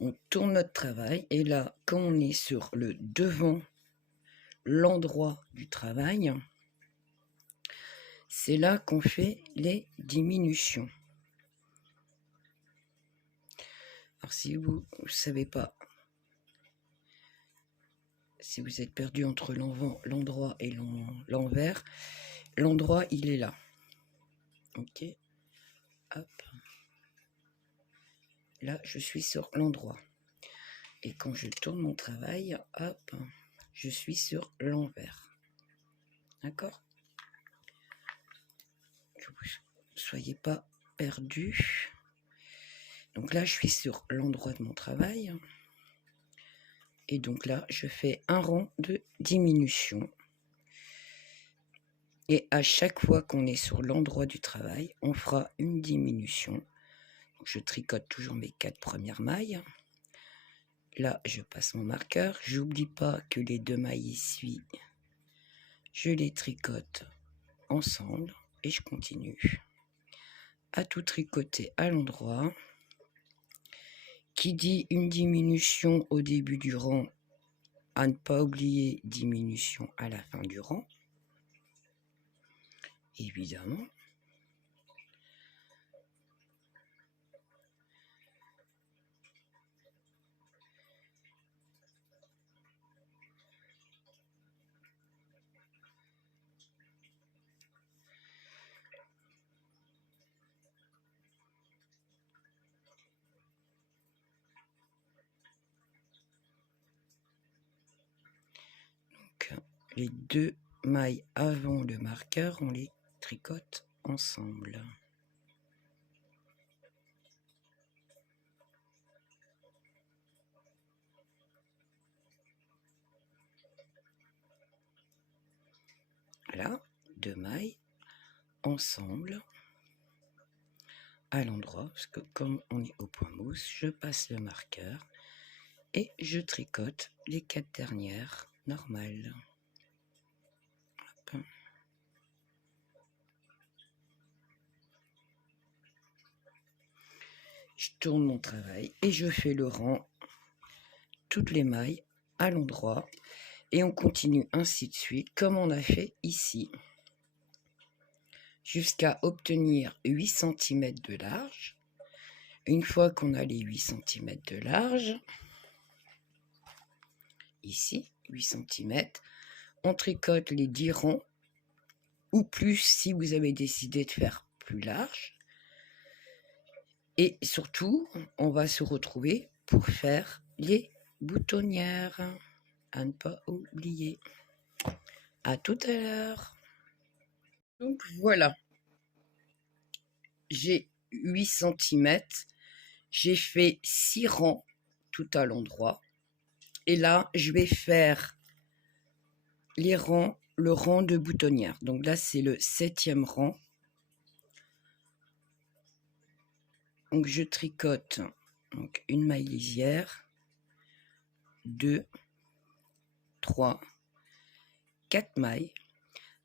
On tourne notre travail et là, quand on est sur le devant, l'endroit du travail, c'est là qu'on fait les diminutions. Alors si vous ne savez pas, si vous êtes perdu entre l'endroit et l'envers, l'endroit il est là. Ok, hop. Là je suis sur l'endroit. Et quand je tourne mon travail, hop, je suis sur l'envers. D'accord? Que vous ne soyez pas perdu. Donc là, je suis sur l'endroit de mon travail. Et donc là, je fais un rang de diminution. Et à chaque fois qu'on est sur l'endroit du travail, on fera une diminution. Donc je tricote toujours mes 4 premières mailles. Là, je passe mon marqueur. J'oublie pas que les 2 mailles ici, je les tricote ensemble et je continue à tout tricoter à l'endroit. Qui dit une diminution au début du rang, à ne pas oublier diminution à la fin du rang. évidemment. Donc, les 2 mailles avant le marqueur, on les tricote ensemble. Voilà, 2 mailles ensemble à l'endroit, parce que comme on est au point mousse, je passe le marqueur et je tricote les 4 dernières normales. Hop. Je tourne mon travail et je fais le rang, toutes les mailles à l'endroit, et on continue ainsi de suite comme on a fait ici, jusqu'à obtenir 8 cm de large. Une fois qu'on a les 8 cm de large, ici 8 cm, on tricote les 10 rangs ou plus si vous avez décidé de faire plus large. Et surtout, on va se retrouver pour faire les boutonnières, à ne pas oublier. À tout à l'heure. Donc voilà, j'ai 8 cm, j'ai fait 6 rangs tout à l'endroit. Et là, je vais faire les rangs, le rang de boutonnière. Donc là, c'est le 7e rang. Donc je tricote donc une maille lisière, 2, 3, 4 mailles,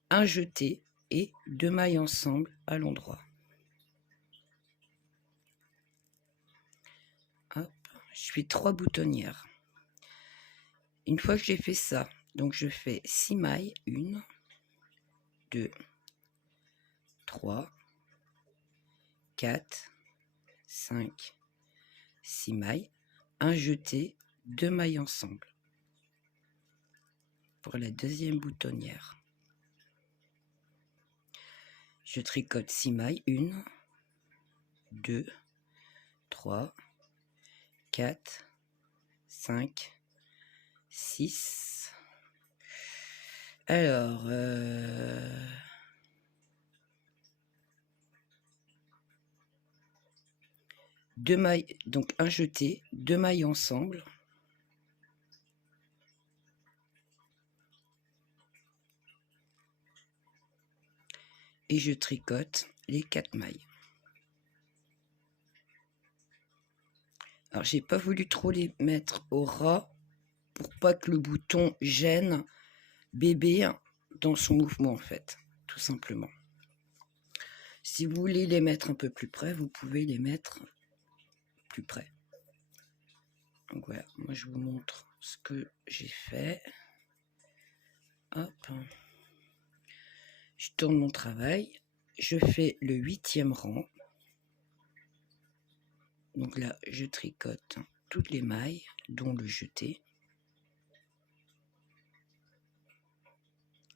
un jeté et 2 mailles ensemble à l'endroit. Hop, je fais 3 boutonnières. Une fois que j'ai fait ça, donc je fais 6 mailles, 1, 2, 3, 4, 5, 6 mailles, un jeté, 2 mailles ensemble pour la deuxième boutonnière. Je tricote 6 mailles, 1, 2, 3, 4, 5, 6. Alors, 2 mailles, donc un jeté, 2 mailles ensemble. Et je tricote les 4 mailles. Alors, j'ai pas voulu trop les mettre au ras pour pas que le bouton gêne bébé dans son mouvement, en fait, tout simplement. Si vous voulez les mettre un peu plus près, vous pouvez les mettre plus près. Donc voilà, moi je vous montre ce que j'ai fait. Hop. Je tourne mon travail, je fais le 8e rang. Donc là, je tricote toutes les mailles, dont le jeté.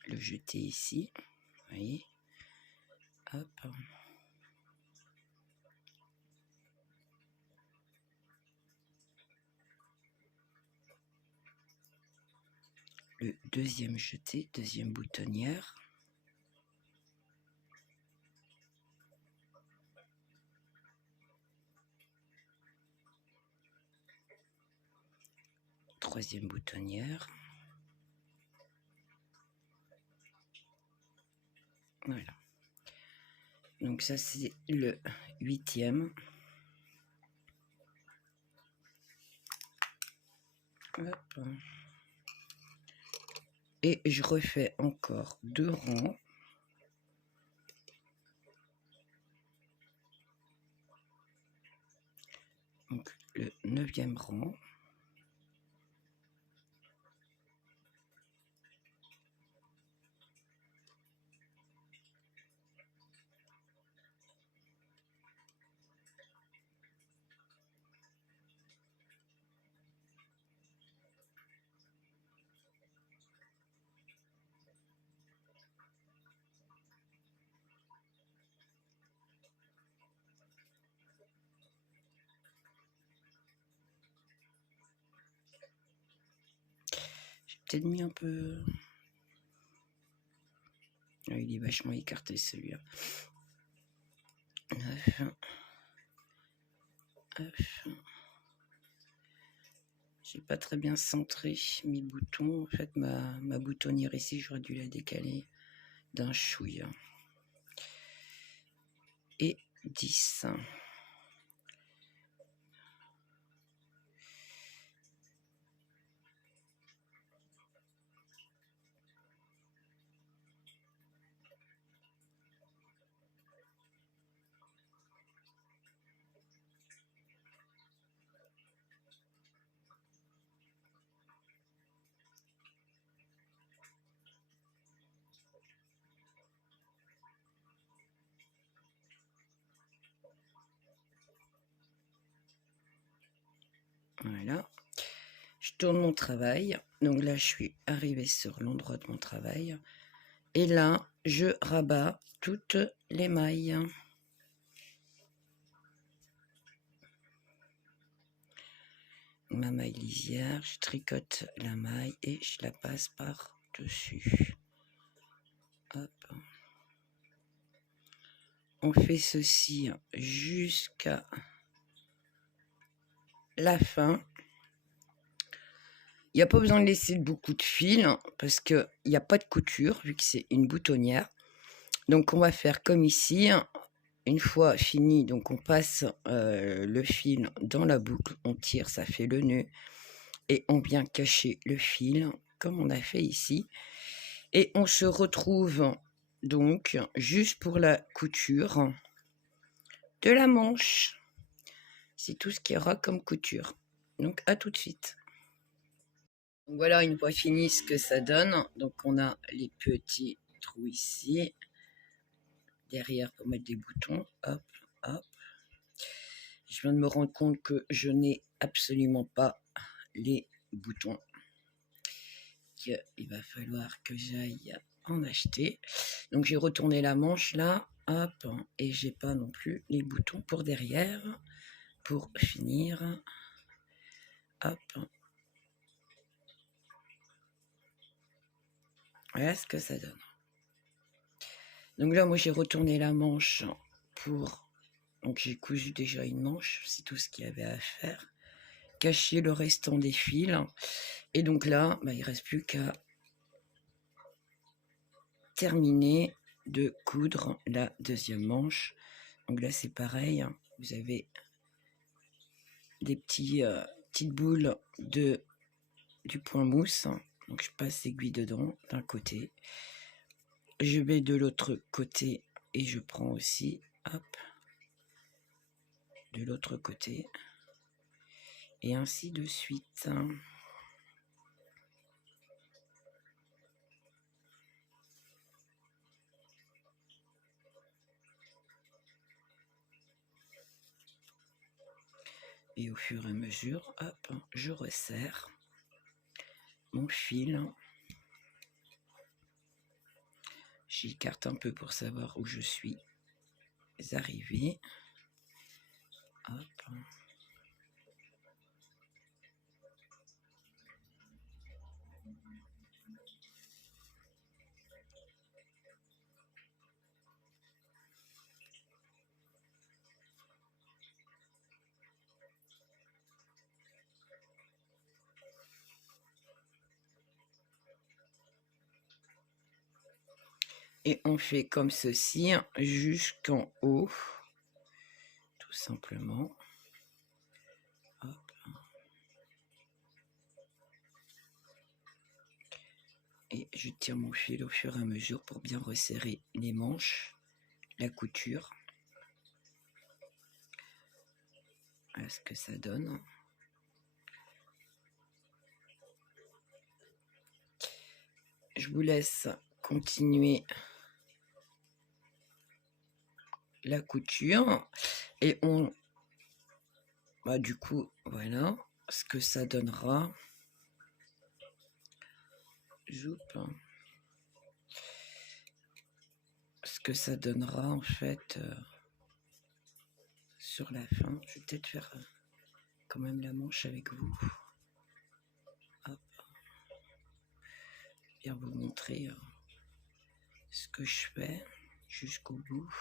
Le jeté ici, vous voyez. Hop. Le deuxième jeté, deuxième boutonnière. Troisième boutonnière. Voilà. Donc ça c'est le 8e. Hop. Et je refais encore 2 rangs. Donc le 9e rang. peut-être mis un peu... Ah, il est vachement écarté celui-là. J'ai pas très bien centré mes boutons. En fait, ma boutonnière ici, j'aurais dû la décaler d'un chouille. Et 10. Voilà. Je tourne mon travail. Donc là, je suis arrivée sur l'endroit de mon travail. Et là, je rabats toutes les mailles. Ma maille lisière, je tricote la maille et je la passe par dessus. Hop. On fait ceci jusqu'à la fin. Il n'y a pas besoin de laisser beaucoup de fil parce qu'il n'y a pas de couture vu que c'est une boutonnière. Donc on va faire comme ici. Une fois fini, donc on passe le fil dans la boucle, on tire, ça fait le nœud. Et on vient cacher le fil comme on a fait ici. Et on se retrouve donc juste pour la couture de la manche. C'est tout ce qu'il y aura comme couture. Donc à tout de suite. Donc voilà une fois fini ce que ça donne. Donc on a les petits trous ici. Derrière pour mettre des boutons. Hop, hop. Je viens de me rendre compte que je n'ai absolument pas les boutons. Il va falloir que j'aille en acheter. Donc j'ai retourné la manche là. Hop. Et j'ai pas non plus les boutons pour derrière. Pour finir. Hop. Voilà ce que ça donne. Donc là, moi, j'ai retourné la manche pour... Donc j'ai cousu déjà une manche, c'est tout ce qu'il y avait à faire. Cacher le restant des fils. Et donc là, bah, il ne reste plus qu'à terminer de coudre la deuxième manche. Donc là, c'est pareil. Vous avez des petites boules du point mousse. Donc je passe l'aiguille dedans d'un côté. Je vais de l'autre côté et je prends aussi, hop, de l'autre côté. Et ainsi de suite. Et au fur et à mesure, hop, je resserre mon fil. J'écarte un peu pour savoir où je suis arrivée. Hop. Et on fait comme ceci jusqu'en haut, tout simplement. Hop. Et je tire mon fil au fur et à mesure pour bien resserrer les manches, la couture. Voilà ce que ça donne. Je vous laisse continuer la couture et du coup voilà ce que ça donnera. Ce que ça donnera en fait sur la fin. Je vais peut-être faire quand même la manche avec vous. Hop. bien vous montrer ce que je fais jusqu'au bout.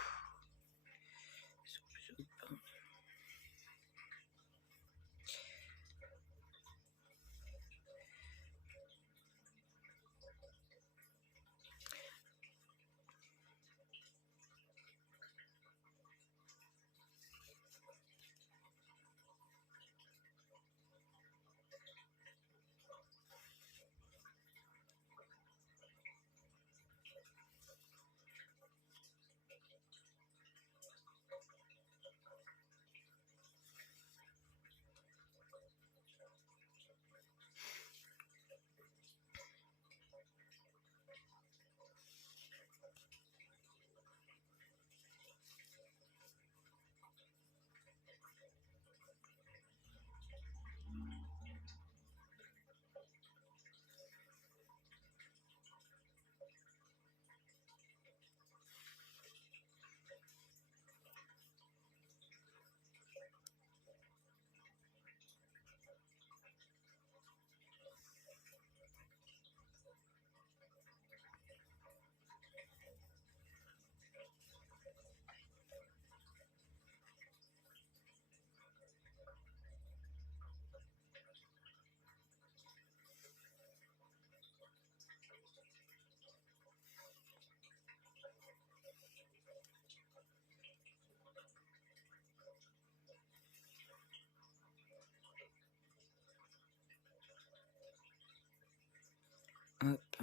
Hop.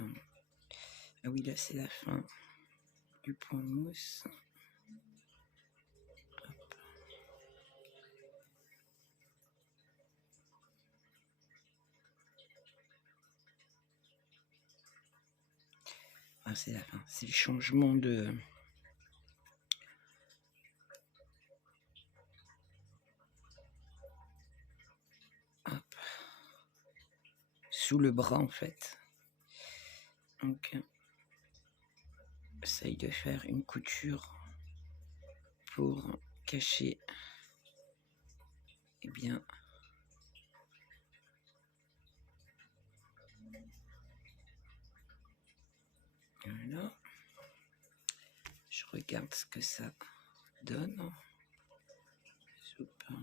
Ah oui, là c'est la fin du point mousse. Ah, c'est la fin, c'est le changement de... Hop. Sous le bras en fait. Donc, j'essaye de faire une couture pour cacher, eh bien, voilà. Je regarde ce que ça donne. Super.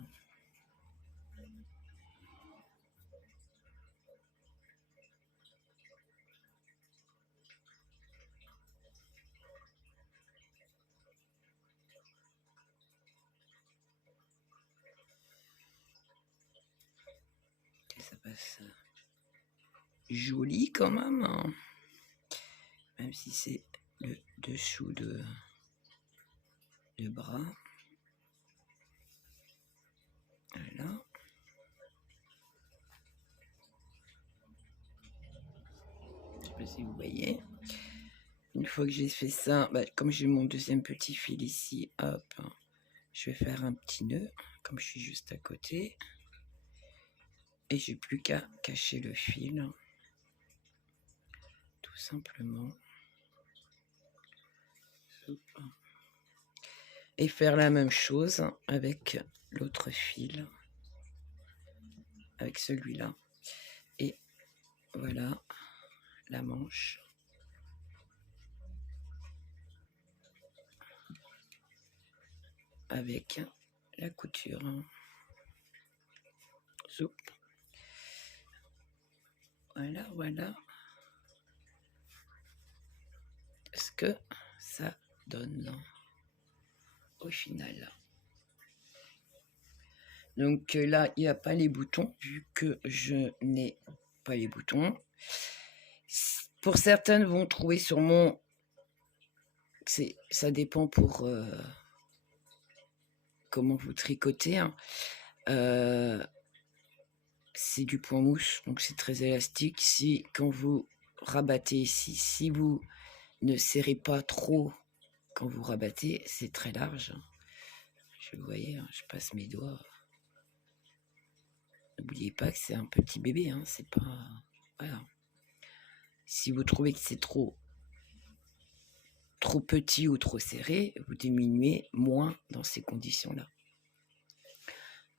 Et ça passe joli quand même, hein. Même si c'est le dessous de bras. Voilà. Je sais pas si vous voyez. Une fois que j'ai fait ça, bah, comme j'ai mon deuxième petit fil ici, hop, je vais faire un petit nœud, comme je suis juste à côté. Et j'ai plus qu'à cacher le fil, tout simplement. Et faire la même chose avec l'autre fil, avec celui-là. Et voilà la manche. Avec la couture. Soup. Voilà, voilà ce que ça donne au final. Donc là, il n'y a pas les boutons, vu que je n'ai pas les boutons. Pour certaines vont trouver sur mon... Ça dépend pour comment vous tricotez. Hein. C'est du point mousse, donc c'est très élastique. Si quand vous rabattez ici, si vous ne serrez pas trop quand vous rabattez, c'est très large. Vous voyez, hein, je passe mes doigts. N'oubliez pas que c'est un petit bébé, hein, c'est pas... Voilà. Si vous trouvez que c'est trop petit ou trop serré, vous diminuez moins dans ces conditions-là.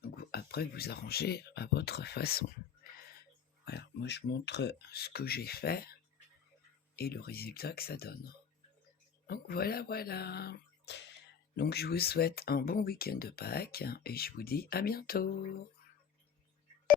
Donc après, vous arrangez à votre façon. Voilà, moi je montre ce que j'ai fait. et le résultat que ça donne. Donc voilà, voilà. Donc je vous souhaite un bon week-end de Pâques et je vous dis à bientôt.